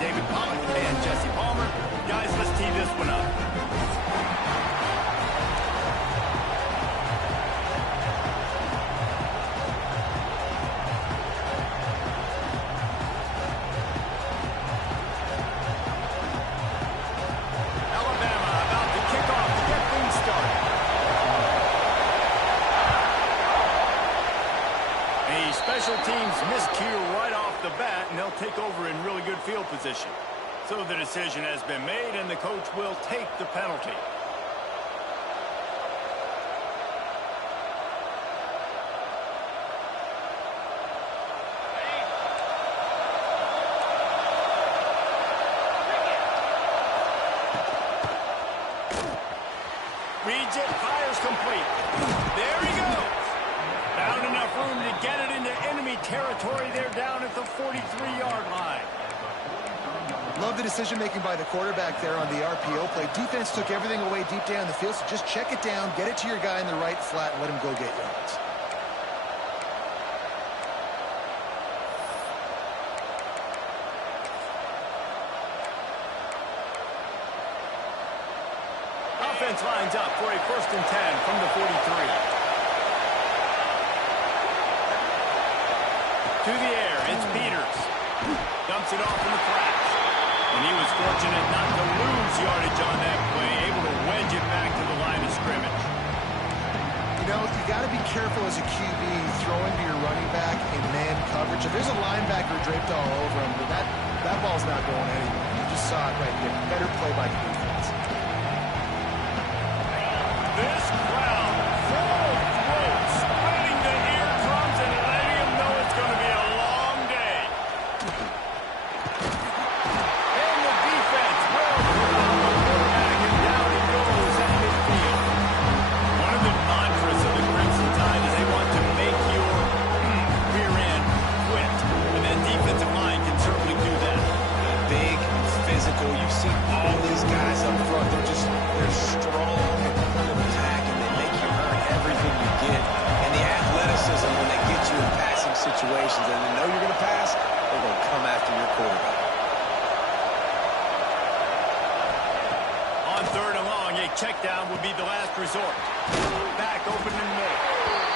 David Pollack and Jesse Palmer. Guys, let's tee this one up. Alabama about to kick off to get things started. A special teams miscue right off the bat, and they'll take over in really good field position. So the decision has been made, and the coach will take the penalty. Reads it, fires complete. There he goes. Found enough room to get it into enemy territory. They're down at the 43-yard line. Love the decision-making by the quarterback there on the RPO play. Defense took everything away deep down the field, so just check it down, get it to your guy in the right flat, and let him go get yards. Offense lines up for a 1st and 10 from the 43. To the air, it's Peters. Dumps it off in the crash. And he was fortunate not to lose yardage on that play, able to wedge it back to the line of scrimmage. You know, you got to be careful as a QB throwing to your running back in man coverage. If there's a linebacker draped all over him, that ball's not going anywhere. You just saw it right there. Better play by the defense. This crowd full throat, spreading the eardrums and letting him know it's going to be a long day. And the defense will put on the quarterback, and down he goes at midfield. One of the mantras of the Crimson Tide is they want to make your rear end quit. And that defensive line can certainly do that. Big, physical. You've seen all these guys up front. They're strong and full of attack, and they make you earn everything you get. And the athleticism when they get you in passing situations and they know you're going to pass, they're going to come after your quarterback. On 3rd and long, a check down would be the last resort. Back open in the middle.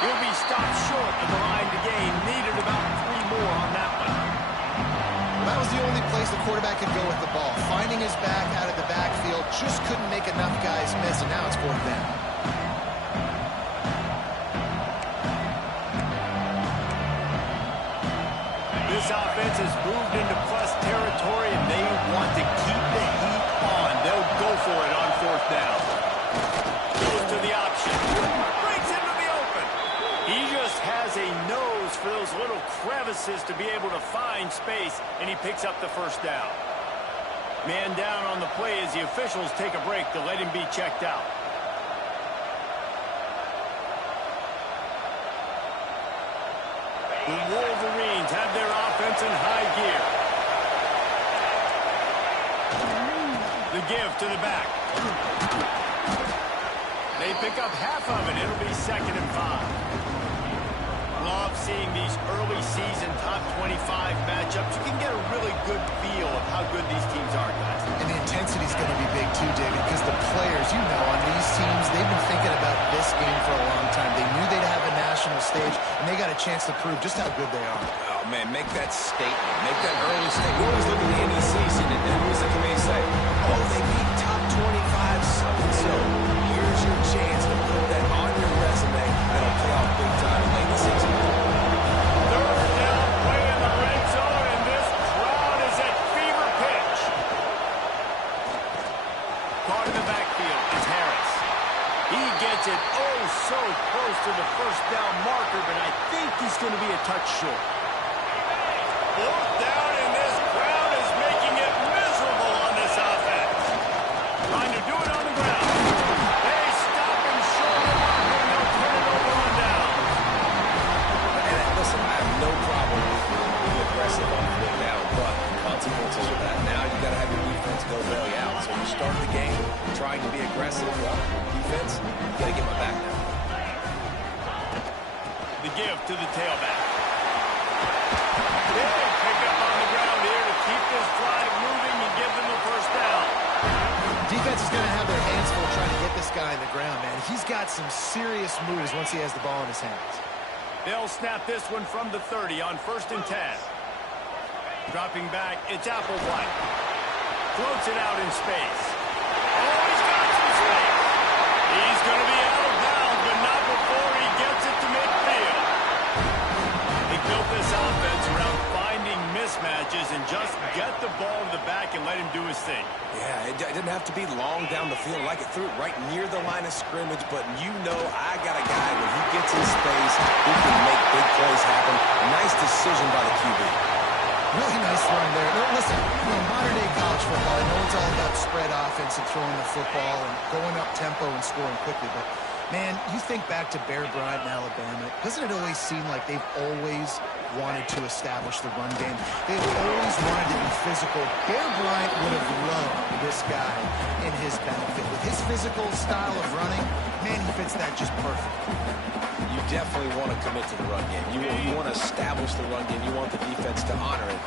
He'll be stopped short of the line to gain. Needed about 3 more on that one. That was the only place the quarterback could go with the ball. Finding his back out of the backfield, just couldn't make enough guys miss, and now it's 4th down. This offense has moved into plus territory, and they want to keep the heat on. They'll go for it on 4th down. Goes to the option. Breaks into the open. He just has a nose for those little crevices to be able to find space, and he picks up the 1st down. Man down on the play as the officials take a break to let him be checked out. The Wolverines have their offense in high gear. The give to the back. They pick up half of it. It'll be 2nd and 5. Love seeing these early season top 25 matchups. You can get a really good feel of how good these teams are, guys. And the intensity is going to be big too, David, because the players, you know, on these teams, they've been thinking about this game for a long time. They knew they'd have a national stage, and they got a chance to prove just how good they are. Oh, man, make that statement. Make that early statement. We always look at the end of the season, and who's the committee say, oh, they beat top 25 so-and-so. Here's your chance to put that on your resume. That'll pay off big time late in the season. 3rd down play in the red zone, and this crowd is at fever pitch. Caught in the backfield is Harris. He gets it so close to the 1st down marker, but I think he's going to be a touch short. 4th down, and this crowd is making it miserable on this offense. Trying to do it on the ground. They stop him short of the marker, and they'll turn it over on down. And listen, I have no problem with being aggressive on 4th down, but consequences of that. Now you got to have your defense go bail you out. So you start the game trying to be aggressive. Well, defense, you got to get my back now. The give to the tailback. Big pickup on the ground here to keep this drive moving. defense is going to have their hands full trying to get this guy on the ground, man. He's got some serious moves once he has the ball in his hands. They'll snap this one from the 30 on 1st and 10. Dropping back, it's Applewhite. Floats it out in space. Oh, he's got some space. He's going to be out of bounds, but not before he gets it to midfield. He built this offense around finding mismatches and just get the ball to the back and let him do his thing. Yeah, it didn't have to be long down the field. Like it threw it right near the line of scrimmage, but you know I got a guy when he gets in space who can make big plays happen. A nice decision by the QB. Really nice run there. Now, listen, modern-day college football, I know it's all about spread offense and throwing the football and going up tempo and scoring quickly, but, man, you think back to Bear Bryant in Alabama, doesn't it always seem like they've always wanted to establish the run game? They've always wanted to be physical. Bear Bryant would have loved this guy in his benefit. With his physical style of running, man, he fits that just perfect. You definitely want to commit to the run game. You want to establish the run game. You want the defense to honor it.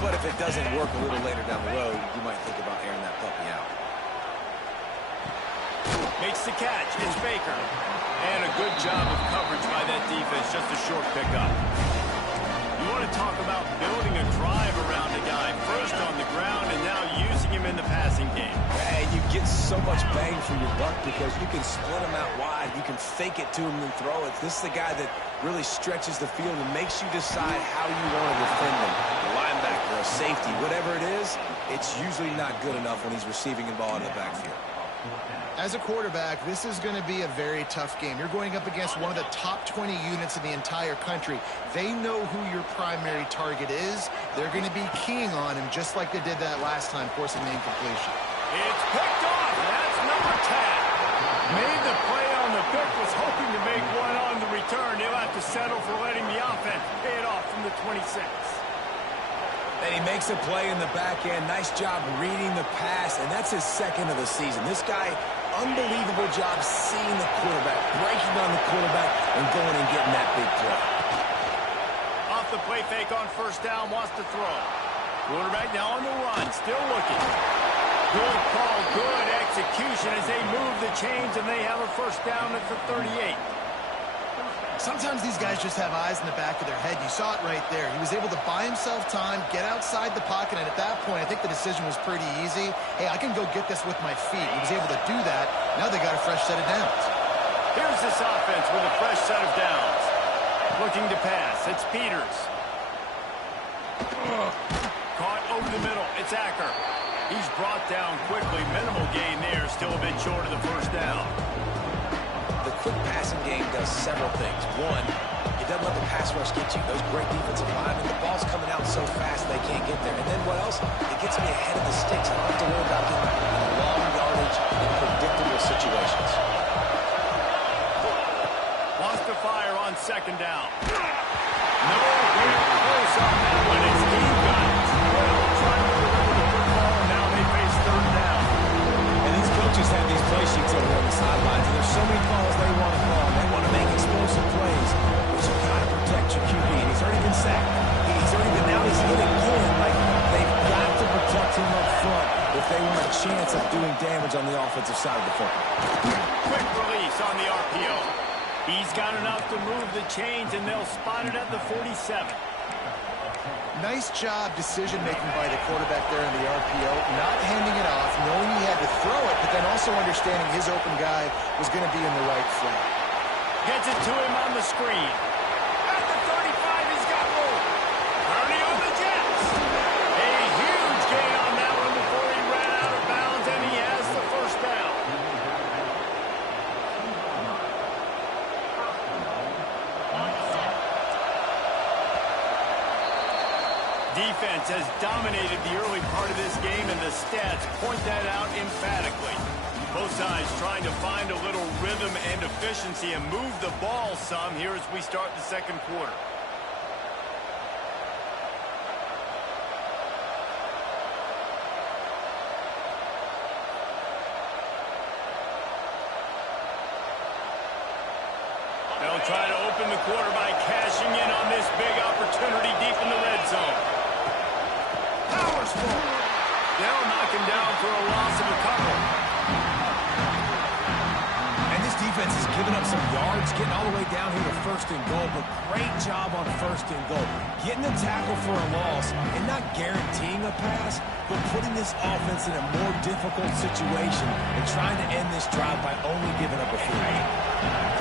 But if it doesn't work a little later down the road, you might think about airing that puppy out. Makes the catch. It's Baker. And a good job of coverage by that defense. Just a short pickup. You want to talk about building a drive around a guy. First on the ground and now using him in the passing game. Hey, you get so much bang for your buck because you can split him out wide. You can fake it to him and throw it. This is the guy that really stretches the field and makes you decide how you want to defend him. A linebacker, a safety, whatever it is, it's usually not good enough when he's receiving the ball in the backfield. As a quarterback, this is going to be a very tough game. You're going up against one of the top 20 units in the entire country. They know who your primary target is. They're going to be keying on him just like they did that last time, forcing the incompletion. It's picked off. That's number 10. Made the play on the pick, was hoping to make one on the return. He'll have to settle for letting the offense pay it off from the 26. And he makes a play in the back end. Nice job reading the pass, and that's his second of the season. This guy, unbelievable job seeing the quarterback, breaking on the quarterback, and going and getting that big play. Off the play fake on 1st down, wants to throw. Quarterback now on the run, still looking. Good call, good execution as they move the chains, and they have a 1st down at the 38. Sometimes these guys just have eyes in the back of their head. You saw it right there. He was able to buy himself time, get outside the pocket, and at that point, I think the decision was pretty easy. Hey, I can go get this with my feet. He was able to do that. Now they got a fresh set of downs. Here's this offense with a fresh set of downs. Looking to pass. It's Peters. Caught over the middle. It's Acker. He's brought down quickly. Minimal gain there. Still a bit short of the 1st down. The quick passing game does several things. One, it doesn't let the pass rush get you. Those great defensive linemen, the ball's coming out so fast they can't get there. And then what else? It gets me ahead of the sticks. I don't have to worry about getting in long yardage in predictable situations. Wants to fire on 2nd down. Nowhere close on that one. It's Egan. Well, trying to deliver the football, and now they face 3rd down. And these coaches have these play sheets over on the sidelines, and there's so many calls they want to call. They want to make explosive plays, but you got to protect your QB. And he's already been sacked. Now he's hit again. Like, they've got to protect him up front if they want a chance of doing damage on the offensive side of the football. Quick release on the RPO. He's got enough to move the chains, and they'll spot it at the 47. Nice job decision-making by the quarterback there in the RPO, not handing it off, knowing he had to throw it, but then also understanding his open guy was going to be in the right flat. Gets it to him on the screen. At the 35, he's got room. Ernie on the Jets. A huge gain on that one before he ran out of bounds, and he has the 1st down. Defense has dominated the early part of this game, and the stats point that out emphatically. Both sides trying to find a little rhythm and efficiency and move the ball some here as we start the 2nd quarter. They'll try to open the quarter by cashing in on this big opportunity deep in the red zone. Powers forward. They'll knock him down for a loss of a couple. offense has given up some yards, getting all the way down here to first and goal, but great job on first and goal. Getting the tackle for a loss and not guaranteeing a pass, but putting this offense in a more difficult situation and trying to end this drive by only giving up a field.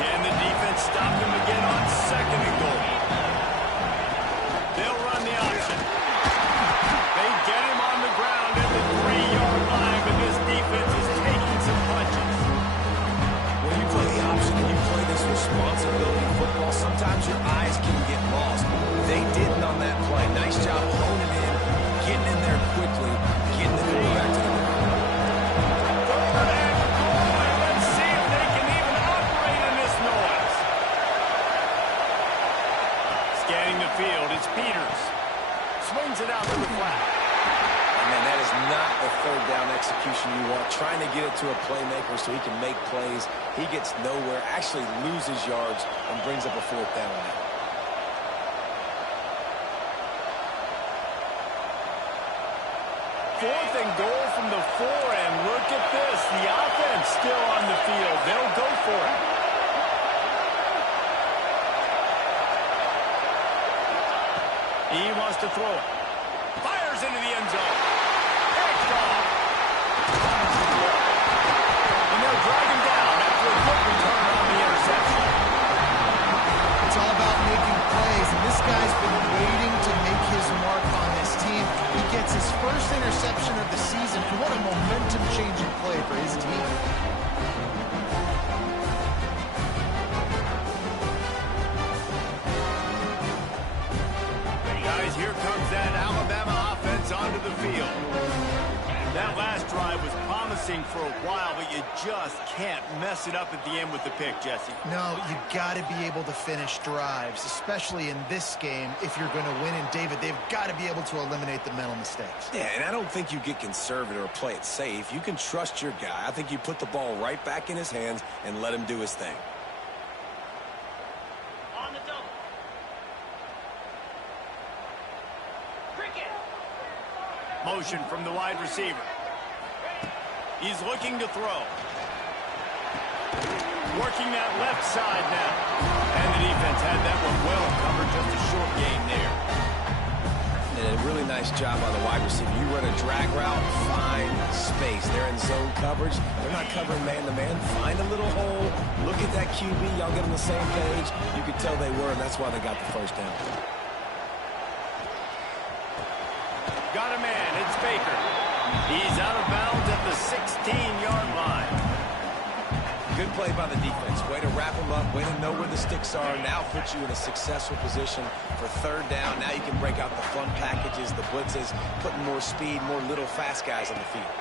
Can the defense stop him again on second and goal? They'll run the option. They get him on the ground at the 3-yard line, but this defense is taking some punches. When you play the option and you play this responsibility football, sometimes your eyes can get lost. They didn't on that play. Nice job honing in, getting in there quickly, getting the quarterback to the ground. Third and goal, and let's see if they can even operate in this noise. Scanning the field, it's Peters. Swings it out to the flat. Man, that is not the third down execution you want. Trying to get it to a playmaker so he can make plays. He gets nowhere, actually loses yards, and brings up a fourth down on it. Fourth and goal from the 4, and look at this. The offense still on the field. They'll go for it. He wants to throw it. Fires into the end zone. Picked off. And they'll drag him down after a good return on the interception. It's all about making plays, and this guy's been waiting to make his mark on this team. He gets his first interception of the season, and what a momentum-changing play for his team. Here comes that Alabama offense onto the field. That last drive was promising for a while, but you just can't mess it up at the end with the pick, Jesse. No, you got to be able to finish drives, especially in this game. If you're going to win, and David, they've got to be able to eliminate the mental mistakes. Yeah, and I don't think you get conservative or play it safe. You can trust your guy. I think you put the ball right back in his hands and let him do his thing. Motion from the wide receiver. He's looking to throw. Working that left side now. And the defense had that one well covered. Just a short game there. And a really nice job on the wide receiver. You run a drag route, find space. They're in zone coverage. They're not covering man-to-man. Find a little hole. Look at that QB. Y'all get on the same page. You could tell they were, and that's why they got the first down. Got a man. It's Baker. He's out of bounds at the 16-yard line. Good play by the defense. Way to wrap them up. Way to know where the sticks are. Now puts you in a successful position for third down. Now you can break out the fun packages, the blitzes, putting more speed, more little fast guys on the field.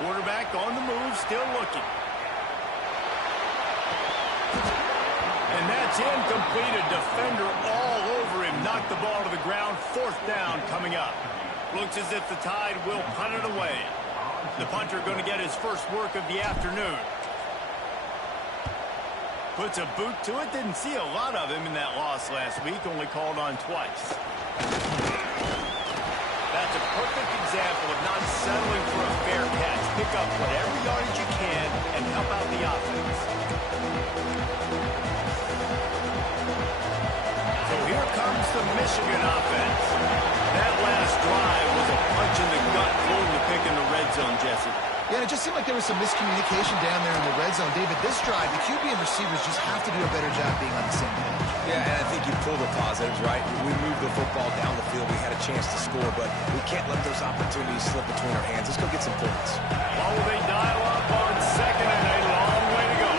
Quarterback on the move, still looking. And that's incomplete. A defender all over him. Knocked the ball to the ground. Fourth down coming up. Looks as if the Tide will punt it away. The punter going to get his first work of the afternoon. Puts a boot to it. Didn't see a lot of him in that loss last week. Only called on twice. That's a perfect example of not settling for a fair catch. Pick up whatever yardage you can and help out the offense. So here comes the Michigan offense. That last drive was a punch in the gut, pulling the pick in the red zone, Jesse. Yeah, it just seemed like there was some miscommunication down there in the red zone. David, this drive, the QB and receivers just have to do a better job being on the same page. Yeah, and I think you pull the positives, right? We moved the football down the field. We had a chance to score, but we can't let those opportunities slip between our hands. Let's go get some points. Oh, they dial up on second and a long way to go.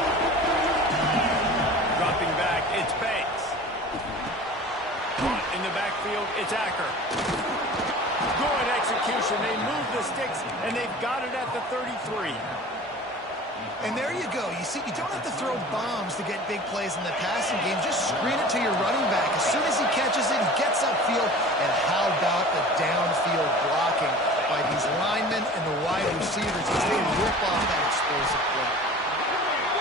Dropping back, it's Banks. In the backfield, it's Acker. Good execution. They move the sticks, and they've got it at the 33. And there you go. You see, you don't have to throw bombs to get big plays in the passing game. Just screen it to your running back. As soon as he catches it, he gets upfield. And how about the downfield blocking by these linemen and the wide receivers as they rip off that explosive play.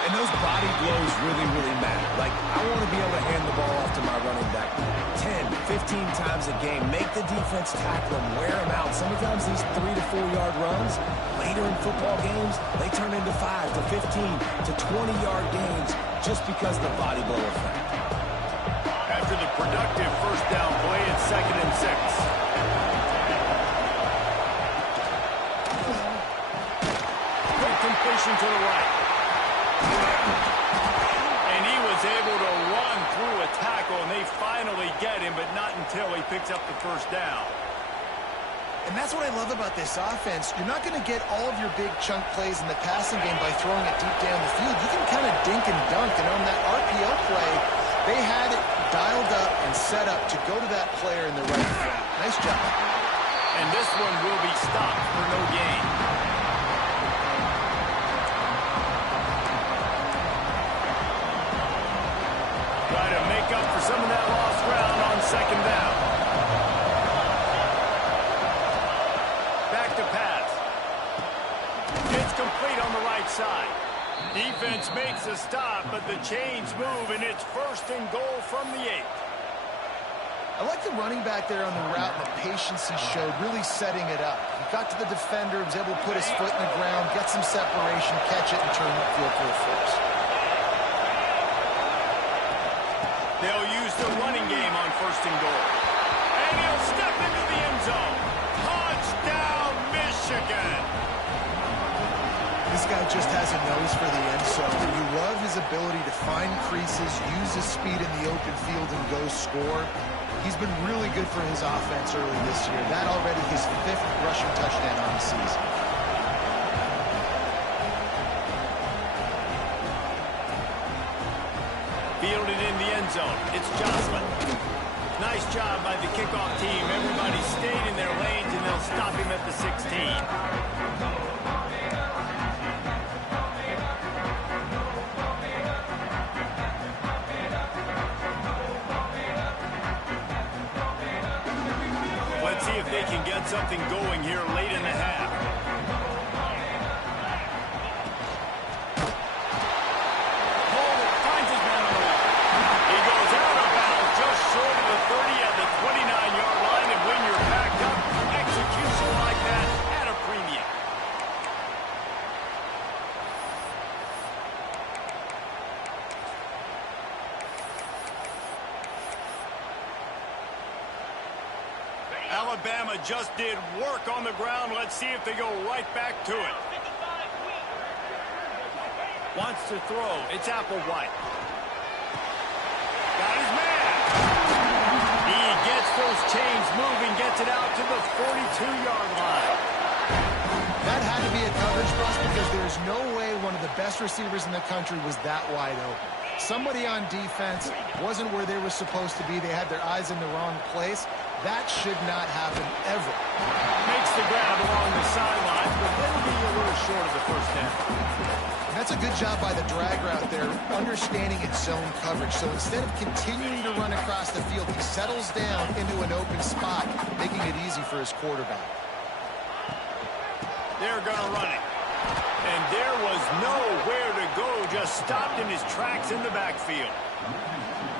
And those body blows really, really matter. Like, I want to be able to hand the ball off to my running back 10, 15 times a game. Make the defense tackle them, wear them out. Sometimes these 3 to 4 yard runs, later in football games, they turn into 5 to 15 to 20-yard games just because of the body blow effect. After the productive first down play, it's 2nd and 6. Quick completion to the right. And he was able to run through a tackle, and they finally get him, but not until he picks up the first down. And that's what I love about this offense. You're not going to get all of your big chunk plays in the passing game by throwing it deep down the field. You can kind of dink and dunk, and on that RPO play, they had it dialed up and set up to go to that player in the right flat. Nice job. And this one will be stopped for no gain. Try to make up for some of that lost ground on 2nd down. Back to pass. It's complete on the right side. Defense makes a stop, but the chains move, and it's 1st and goal from the 8. I like the running back there on the route and the patience he showed, really setting it up. He got to the defender, was able to put his foot in the ground, get some separation, catch it, and turn the field for a first. They'll use the running game on 1st and goal. And he'll step into the end zone. Touchdown, Michigan! This guy just has a nose for the end zone. You love his ability to find creases, use his speed in the open field, and go score. He's been really good for his offense early this year. That already his 5th rushing touchdown on the season. Fielded in the end zone. It's Joslin. Nice job by the kickoff team. Everybody stayed in their lanes, and they'll stop him at the 16. Let's see if they can get something going here late in the half. Finds his man on the left. He goes out of bounds just short of the 30 at the 29-yard line, and when you're backed up, execution like that at a premium. Alabama just did work on the ground. Let's see if they go right back to it. Wants to throw. It's Applewhite. Got his man. He gets those chains moving, gets it out to the 42-yard line. That had to be a coverage bust because there's no way one of the best receivers in the country was that wide open. Somebody on defense wasn't where they were supposed to be. They had their eyes in the wrong place. That should not happen ever. Makes the grab along the sidelines, but that'll be a little short of the first down. That's a good job by the drag route there, understanding its zone coverage. So instead of continuing to run across the field, he settles down into an open spot, making it easy for his quarterback. They're going to run it. And there was nowhere to go, just stopped in his tracks in the backfield.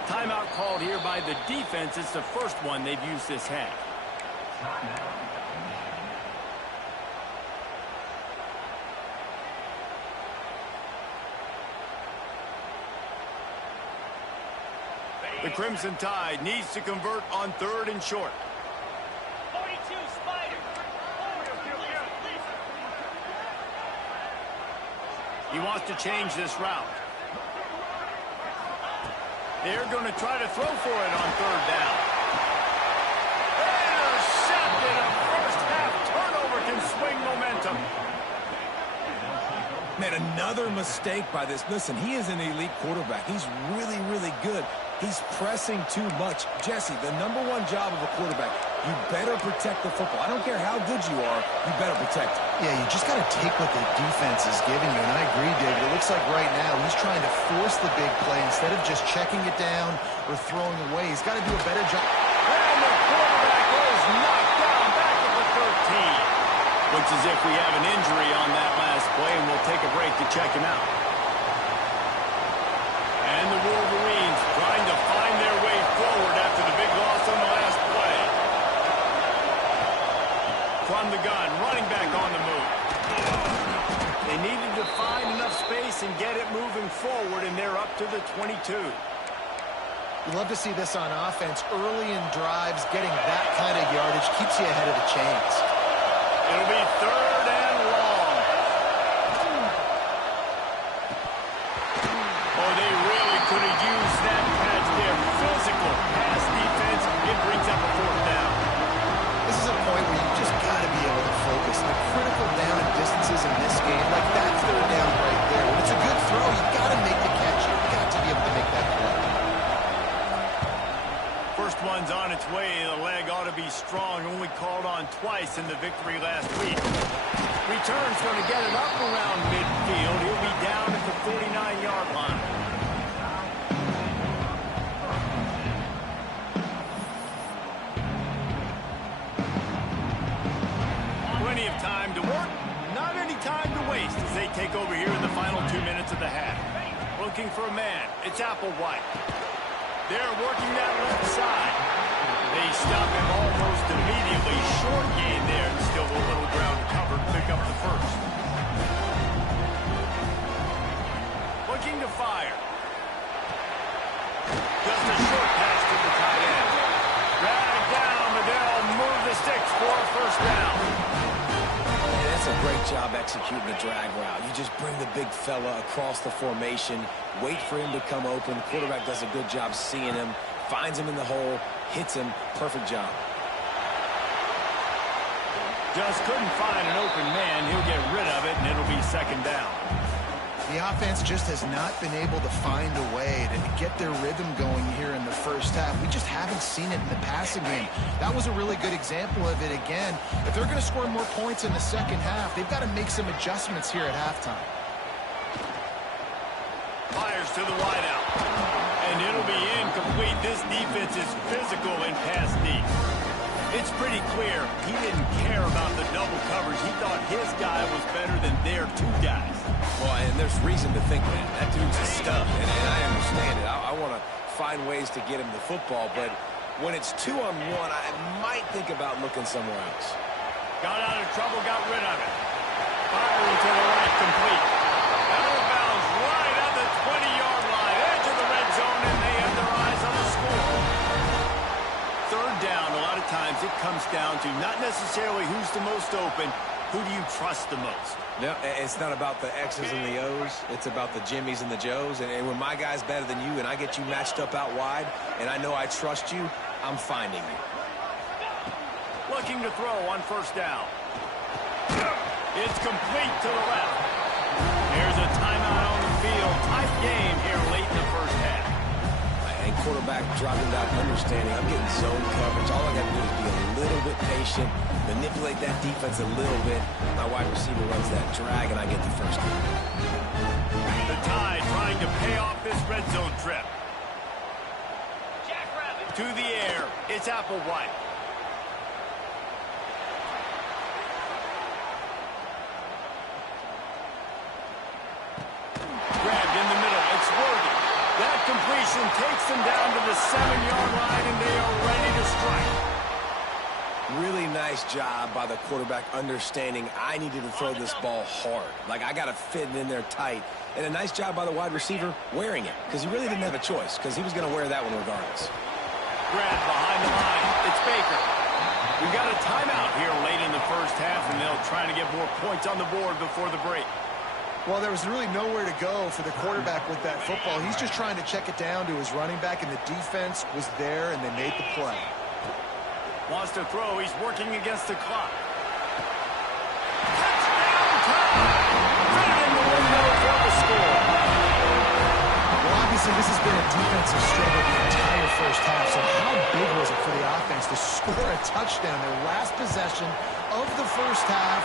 Timeout called here by the defense. It's the first one they've used this half. The Crimson Tide needs to convert on 3rd and short. 42 Spider. He wants to change this route. They're going to try to throw for it on 3rd down. Intercepted. A first half turnover can swing momentum. Man, another mistake by this. Listen, he is an elite quarterback. He's really, really good. He's pressing too much. Jesse, the #1 job of a quarterback, you better protect the football. I don't care how good you are, you better protect it. Yeah, you just got to take what the defense is giving you. And I agree, David. It looks like right now he's trying to force the big play instead of just checking it down or throwing away. He's got to do a better job. And the quarterback is knocked down back at the 13. Looks as if we have an injury on that last play, and we'll take a break to check him out. And the Wolverines trying to find their way forward after the big loss on the last this and get it moving forward, and they're up to the 22. You love to see this on offense. Early in drives, getting that kind of yardage keeps you ahead of the chains. It'll be 3rd and long. Oh, they really could have used that catch there. Physical pass defense. It brings up a 4th down. This is a point where you just got to be able to focus. The critical down and distances in this game, like that 3rd down right there. When it's a good throw, you got to make the catch. You've got to be able to make that play. First one's on its way. The leg ought to be strong. Only called on twice in the victory last week. Return's going to get it up around midfield. He'll be down at the 49-yard line. Plenty of time to work. Not any time to waste as they take over here in the final 2 minutes of the half. Looking for a man. It's Applewhite. They're working that left side. They stop him almost immediately. Short gain there. Still a little ground covered. Pick up the first. Looking to fire. Just a short pass to the tight end. Drag down, but they'll move the sticks for a 1st down. Yeah, that's a great job executing the drag route. You just bring the big fella across the formation, wait for him to come open. Quarterback does a good job seeing him, finds him in the hole, hits him. Perfect job. Just couldn't find an open man. He'll get rid of it, and it'll be 2nd down. The offense just has not been able to find a way to get their rhythm going here in the first half. We just haven't seen it in the passing game. That was a really good example of it again. If they're going to score more points in the second half, they've got to make some adjustments here at halftime. Fires to the wideout. And it'll be incomplete. This defense is physical in pass deep. It's pretty clear he didn't care about the double coverage. He thought his guy was better than their 2 guys. Well, and there's reason to think that. That dude's a stud, and I understand it. I want to find ways to get him the football, but when it's 2-on-1, I might think about looking somewhere else. Got out of trouble, got rid of it. Firing to the right, complete. Out of bounds, right at the 20-yard line. Edge of the red zone, and they have their eyes on the score. 3rd down, a lot of times it comes down to not necessarily who's the most open, who do you trust the most? No, it's not about the X's and the O's. It's about the Jimmys and the Joes. And when my guy's better than you and I get you matched up out wide and I know I trust you, I'm finding you. Looking to throw on 1st down. It's complete to the left. Here's a timeout on the field. Tight game here late in the first half. And quarterback dropping back, understanding I'm getting zone coverage. All I got to do is be a little bit patient, manipulate that defense a little bit. My wide receiver runs that drag, and I get the 1st down. The Tide trying to pay off this red zone trip. Jackrabbit. To the air, it's Applewhite. Grabbed in the middle, it's Worthy. That completion takes them down to the 7-yard line, and they are ready to strike. Really nice job by the quarterback understanding I needed to throw this ball hard. Like, I got to fit it in there tight. And a nice job by the wide receiver wearing it, because he really didn't have a choice, because he was going to wear that one regardless. Grab behind the line. It's Baker. We've got a timeout here late in the first half, and they'll try to get more points on the board before the break. Well, there was really nowhere to go for the quarterback with that football. He's just trying to check it down to his running back, and the defense was there, and they made the play. Wants to throw. He's working against the clock. Touchdown time! Put it in the window for the score. Well, obviously, this has been a defensive struggle the entire first half, so how big was it for the offense to score a touchdown? Their last possession of the first half.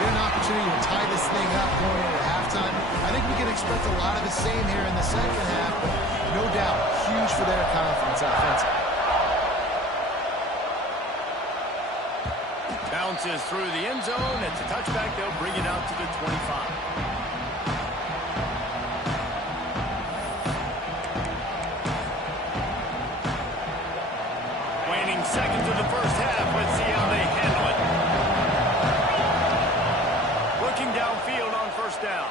Get an opportunity to tie this thing up going into halftime. I think we can expect a lot of the same here in the second half, but no doubt, huge for their confidence offensively. Bounces through the end zone. It's a touchback. They'll bring it out to the 25. Waning seconds of the first half. Let's see how they handle it. Looking downfield on 1st down.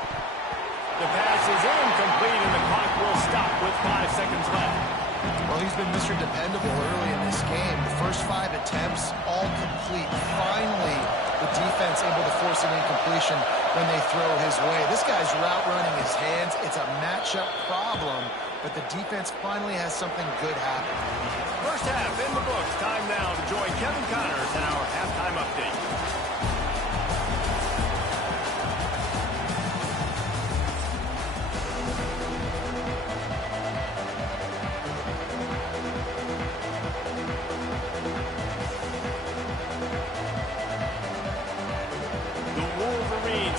The pass is incomplete, and the clock will stop with 5 seconds left. Well, he's been Mr. Dependable early in this game. The first 5 attempts, all complete. Finally, the defense able to force an incompletion when they throw his way. This guy's route running his hands. It's a matchup problem, but the defense finally has something good happen. First half in the books. Time now to join Kevin Connors in our halftime update.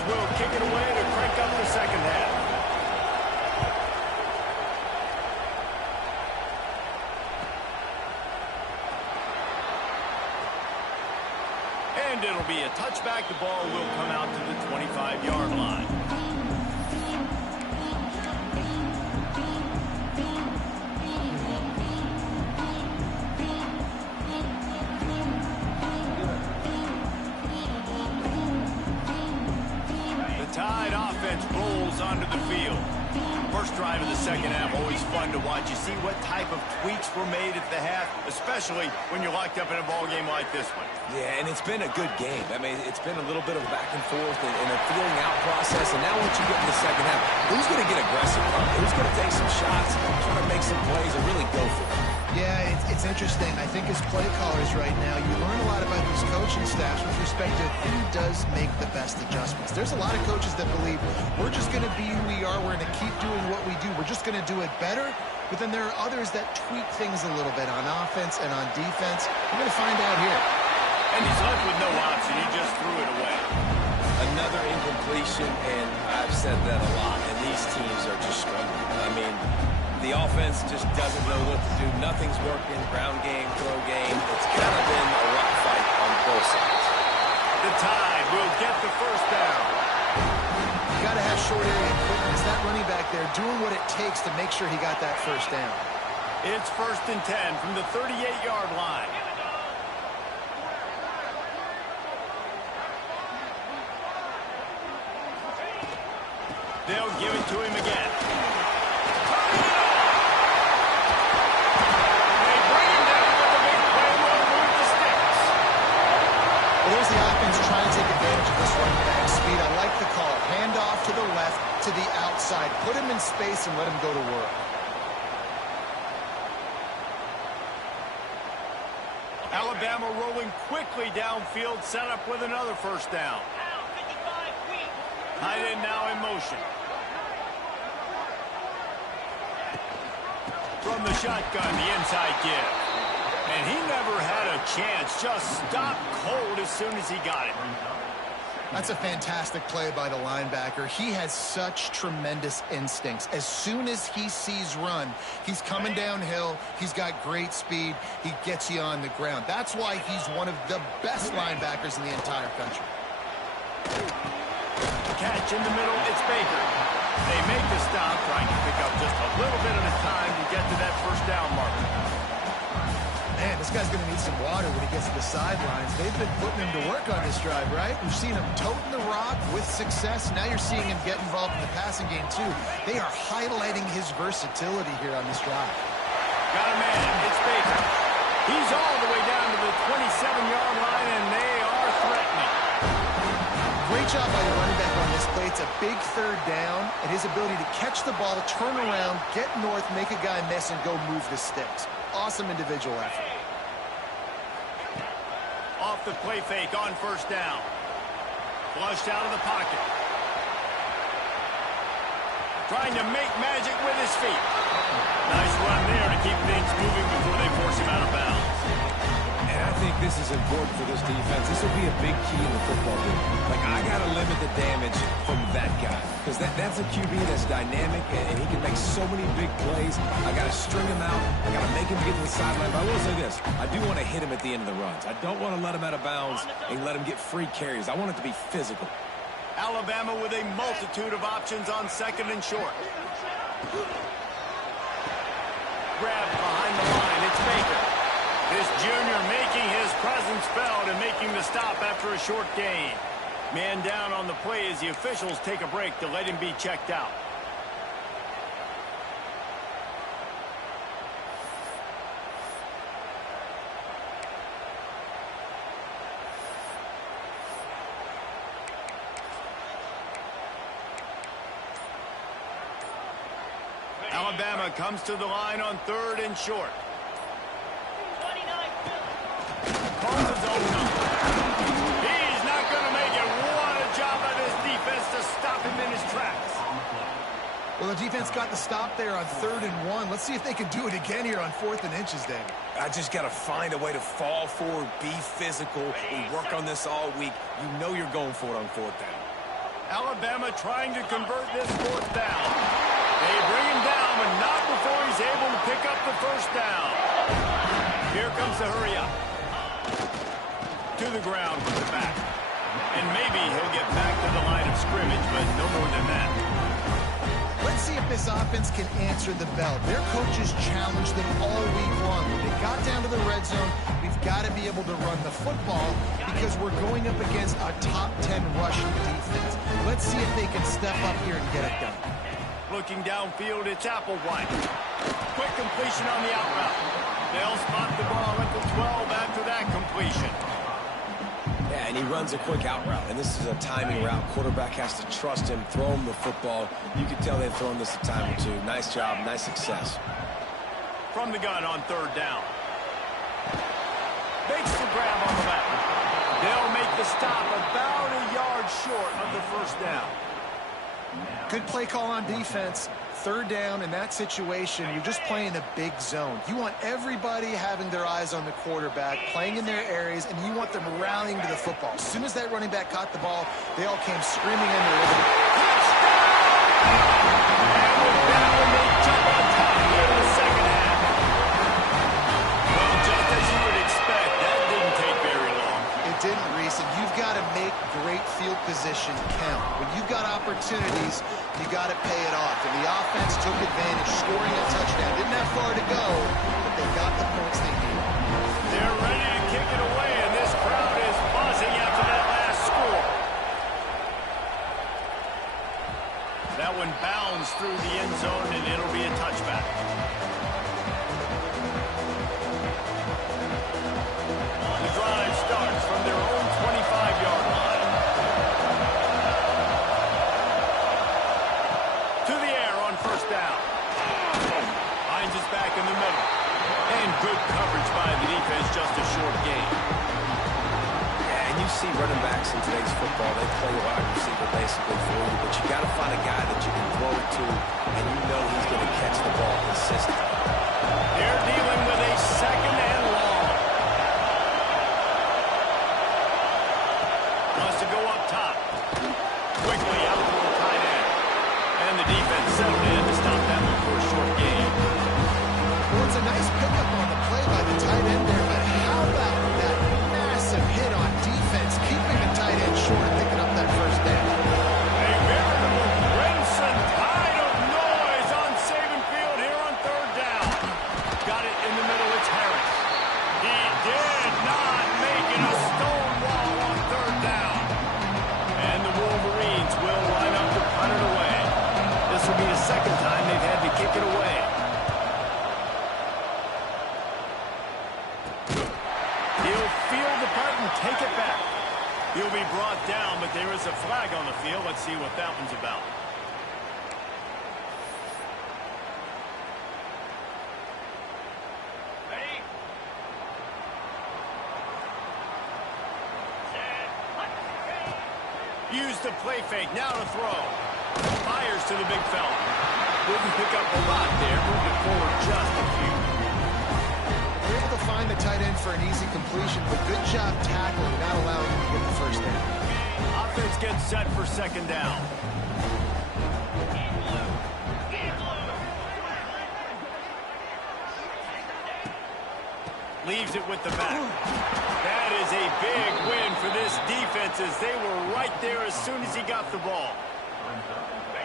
Will kick it away to crank up the second half. And it'll be a touchback. The ball will come out to the 25-yard line. Tide offense rolls onto the field. First drive of the second half, always fun to watch. You see what type of tweaks were made at the half, especially when you're locked up in a ball game like this one. Yeah, and it's been a good game. I mean, it's been a little bit of back and forth and a feeling out process. And now once you get in the second half, who's going to get aggressive? Who's going to take some shots, try to make some plays, and really go for it? Yeah, it's interesting. I think as play callers right now, you learn a lot about these coaching staffs with respect to who does make the best adjustments. There's a lot of coaches that believe we're just going to be who we are. We're going to keep doing what we do. We're just going to do it better. But then there are others that tweak things a little bit on offense and on defense. We're going to find out here. And he's left with no option. He just threw it away. Another incompletion, and I've said that a lot, and these teams are just struggling. I mean, the offense just doesn't know what to do. Nothing's working. Ground game, throw game. It's kind of been a rock fight on both sides. The Tide will get the first down. You got to have short area quickness. That running back there doing what it takes to make sure he got that first down. It's 1st and 10 from the 38-yard line. They'll give it to him again. They bring him down with the big play. Will move the sticks. Well, there's the offense trying to take advantage of this running back speed. I like the call. Hand off to the left, to the outside. Put him in space and let him go to work. Alabama rolling quickly downfield, set up with another first down. Tight end now in motion. From the shotgun, the inside give. And he never had a chance. Just stopped cold as soon as he got it. That's a fantastic play by the linebacker. He has such tremendous instincts. As soon as he sees run, he's coming downhill. He's got great speed. He gets you on the ground. That's why he's one of the best linebackers in the entire country. Catch in the middle, it's Baker. They make the stop, trying to pick up just a little bit of time to get to that first down marker. Man, this guy's going to need some water when he gets to the sidelines. They've been putting him to work on this drive, right? We've seen him toting the rock with success. Now you're seeing him get involved in the passing game, too. They are highlighting his versatility here on this drive. Got a man, it's Baker. He's all the way down to the 27-yard line, and they are threatening. Great job by the running back on this play. It's a big third down, and his ability to catch the ball, turn around, get north, make a guy miss, and go move the sticks. Awesome individual effort. Off the play fake on first down. Flushed out of the pocket. Trying to make magic with his feet. Nice run there to keep things moving before they force him out of bounds. And I think this is important for this defense. This will be a big key in the football game. Like, I got to limit the damage from that guy. Because that's a QB that's dynamic, and he can make so many big plays. I got to string him out. I got to make him get to the sideline. But I will say this. I do want to hit him at the end of the runs. I don't want to let him out of bounds and let him get free carries. I want it to be physical. Alabama with a multitude of options on second and short. Grabbed behind the line. It's Baker. This junior making his presence felt and making the stop after a short gain. Man down on the play as the officials take a break to let him be checked out. Alabama comes to the line on 3rd and short. 29 Calls his own number. He's not going to make it. What a job by this defense to stop him in his tracks. Well, the defense got the stop there on 3rd and 1. Let's see if they can do it again here on 4th and inches, Dave. I just got to find a way to fall forward, be physical. We work on this all week. You know you're going for it on 4th down. Alabama trying to convert this 4th down. They bring him down, but not before he's able to pick up the 1st down. Here comes the hurry up. To the ground with the back. And maybe he'll get back to the line of scrimmage, but no more than that. Let's see if this offense can answer the bell. Their coaches challenged them all week long. When they got down to the red zone, we've got to be able to run the football because we're going up against a top 10 rushing defense. Let's see if they can step up here and get it done. Looking downfield, it's Applewhite. Quick completion on the out route. They'll spot the ball at the 12 after that completion. Yeah, and he runs a quick out route, and this is a timing route. Quarterback has to trust him, throw him the football. You can tell they've thrown this a time or two. Nice job, nice success. From the gun on 3rd down. Makes the grab on the left. They'll make the stop about a yard short of the 1st down. Good play call on defense. 3rd down in that situation, you're just playing a big zone. You want everybody having their eyes on the quarterback, playing in their areas, and you want them rallying to the football. As soon as that running back caught the ball, they all came screaming in there. And with that one, they jump on top here in the 2nd half. Well, just as you would expect, that didn't take very long. It didn't, Reese, and you've got to make great field position count. When you've got opportunities, you got to pay it off. And the offense took advantage, scoring a touchdown. Didn't have far to go, but they got the points they needed. They're ready to kick it away, and this crowd is buzzing after that last score. That one bounds through the end zone, and it'll be a touchback. The drive starts from their own 25-yard line. To the air on 1st down. Hines is back in the middle. And good coverage by the defense, just a short gain. Yeah, and you see running backs in today's football, they play wide receiver basically for you, but you got to find a guy that you can throw it to, and you know he's going to catch the ball consistently. They're dealing with a 2nd and long. Wants to go up top. Quickly out to the tight end. And the defense settled in to stop that one for a short gain. Well, it's a nice pickup on the play by the tight end there, but how about that massive hit on defense, keeping the tight end short and picking up that 1st down? A veritable crimson tide of noise on Saban Field here on 3rd down. Got it in the middle, it's Harris. He did not make it a stone wall on 3rd down. And the Wolverines will line up to punt it away. This will be the 2nd time they've had to kick it away. He'll field the punt and take it back. He'll be brought down, but there is a flag on the field. Let's see what that one's about. Ready? Set. Use the play fake, now to throw. Fires to the big fella. Wouldn't pick up a lot there, moved it forward just a few. They're able to find the tight end for an easy completion, but good job tackling, not allowing him to get the 1st down. Offense gets set for 2nd down. Leaves it with the back. That is a big win for this defense as they were right there as soon as he got the ball.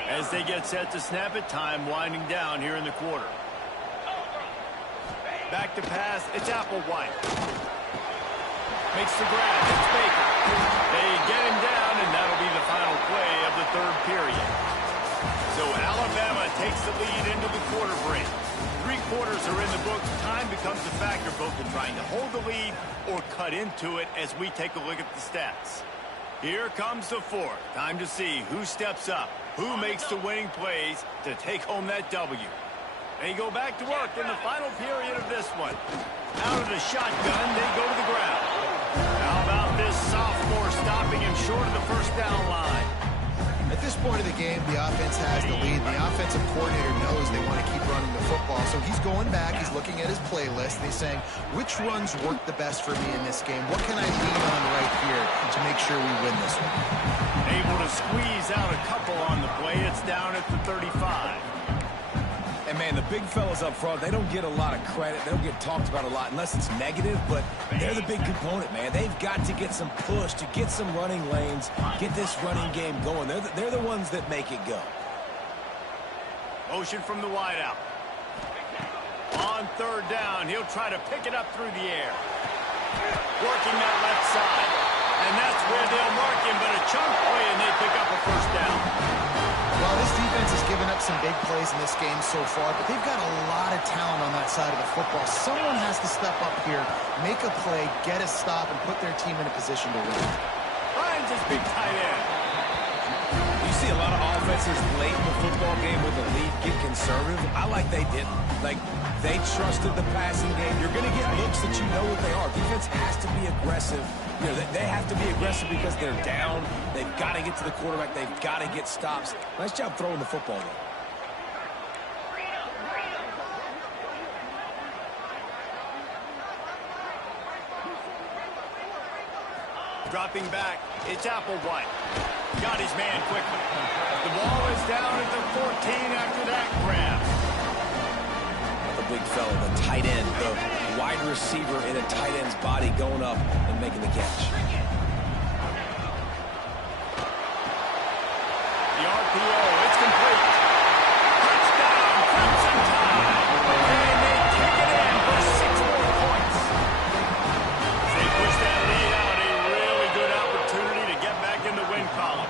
As they get set to snap it, time winding down here in the quarter. Back to pass, it's Applewhite. Makes the grab, it's Baker. They get him down, and that'll be the final play of the 3rd period. So Alabama takes the lead into the quarter break. 3 quarters are in the books. Time becomes a factor both in trying to hold the lead or cut into it as we take a look at the stats. Here comes the 4th. Time to see who steps up, who makes the winning plays to take home that W. They go back to work in the final period of this one. Out of the shotgun, they go to the ground. How about this sophomore stopping him short of the first down line? At this point of the game, the offense has the lead. The offensive coordinator knows they want to keep running the football. So he's going back, he's looking at his playlist, and he's saying, which runs work the best for me in this game? What can I lean on right here to make sure we win this one? Able to squeeze out a couple on the play. It's down at the 35. And, man, the big fellas up front, they don't get a lot of credit. They don't get talked about a lot unless it's negative, but they're the big component, man. They've got to get some push, to get some running lanes, get this running game going. They're the ones that make it go. Motion from the wideout. On third down, he'll try to pick it up through the air. Working that left side. And that's where they'll mark him, but a chunk play, and they pick up a first down. Well, this defense has given up some big plays in this game so far, but they've got a lot of talent on that side of the football. Someone has to step up here, make a play, get a stop, and put their team in a position to win. Finds his big tight end. You see a lot of offenses late in the football game with the lead get conservative. I like they didn't. Like, they trusted the passing game. You're going to get looks that you know what they are. Defense has to be aggressive. You know, they have to be aggressive because they're down. They've got to get to the quarterback. They've got to get stops. Nice job throwing the football, though. Dropping back, it's Applewhite. Got his man quickly. The ball is down at the 14 after that grab. The big fella, the tight end, the wide receiver in a tight end's body going up and making the catch. The RPO, it's complete. Touchdown, Crimson Tide. And they take it in for 6 more points. As they push that lead out, a really good opportunity to get back in the win column.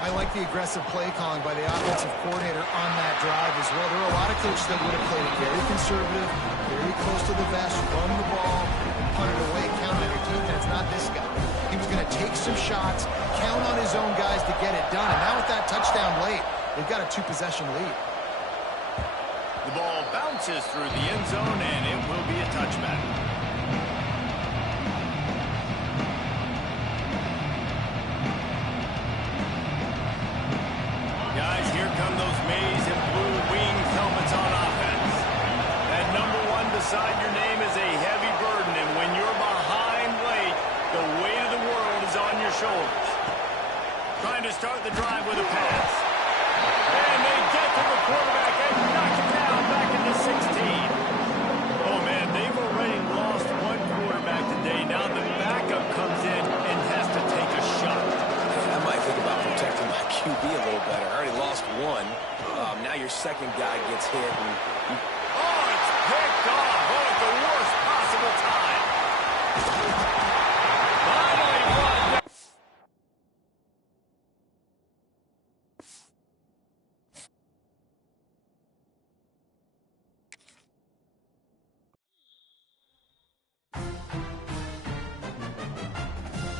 I like the aggressive play calling by the offensive coordinator on that drive as well. There are a lot of coaches that would have played it very conservative, very close to the vest, run the ball, and punt it away, count on your defense. Not this guy. He was going to take some shots, count on his own guys to get it done. And now with that touchdown late, they've got a 2-possession lead. The ball bounces through the end zone, and it will be a touchback. Guys, here come those maize and blue winged helmets on offense. That number 1 beside your name is a heavy burden, and when you're behind late, the weight of the world is on your shoulders. Trying to start the drive with a pass. And they get to the quarterback and knock it down back into 16. Oh, man, they've already lost 1 quarterback today. Now the backup comes in and has to take a shot. I might think about protecting my QB a little better. I already lost 1. Now your second guy gets hit. And Oh, it's picked off. Oh, at the worst possible time.